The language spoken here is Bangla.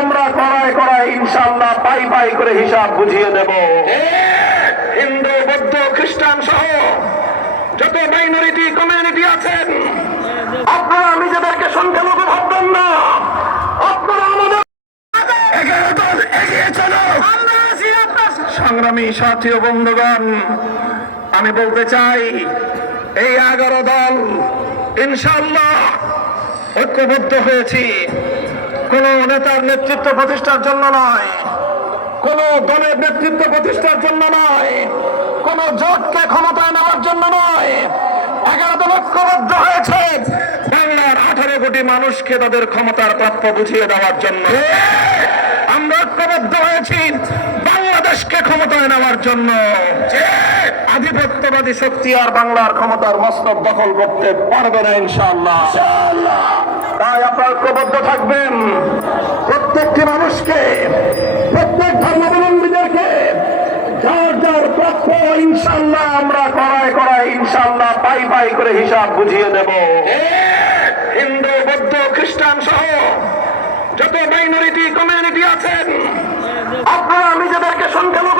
আমরা কড়াই কড়াই ইনশাআল্লাহ পাই পাই করে হিসাব বুঝিয়ে দেব। হিন্দু বৌদ্ধ খ্রিস্টান সহ যত মাইনরিটি কমিউনিটি আছেন, আপনারা নিজেদেরকে সংখ্যালঘু ভাববেন না। আপনারা আমাদের এগিয়ে চলো। সংগ্রামী সাথী ও বন্ধুগণ, আমি বলতে চাই এই 11 দল ইনশাআল্লাহ ঐক্যবদ্ধ হয়েছি। কোন নেতার নেতৃত্ব প্রতিষ্ঠার জন্য নয়, কোন দলের নেতৃত্ব প্রতিষ্ঠার জন্য নয়, কোন জোটকে ক্ষমতায় নেওয়ার জন্য নয়। 11 দল ঐক্যবদ্ধ হয়েছে বাংলার 18 কোটি মানুষকে তাদের ক্ষমতার প্রাপ্য বুঝিয়ে দেওয়ার জন্য। আমরা ঐক্যবদ্ধ হয়েছি বাংলাদেশকে ক্ষমতায় নেওয়ার জন্য। আধিপত্যবাদী শক্তি আর বাংলার ক্ষমতার মস্তক দখল করতে পারবে না ইনশাআল্লাহ। তাই আপনারা ঐক্যবদ্ধ থাকবেন। প্রত্যেকটি মানুষকে, প্রত্যেক ধর্মাবলম্বীদেরকে যার যার প্রাপ্য ইনশাআল্লাহ আমরা কড়াই কড়াই ইনশাআল্লাহ পাই পাই করে হিসাব বুঝিয়ে দেব। হিন্দু বৌদ্ধ খ্রিস্টান সহ যত মাইনরিটি কমিউনিটি আছেন, আপনারা নিজেদেরকে সংখ্যালঘু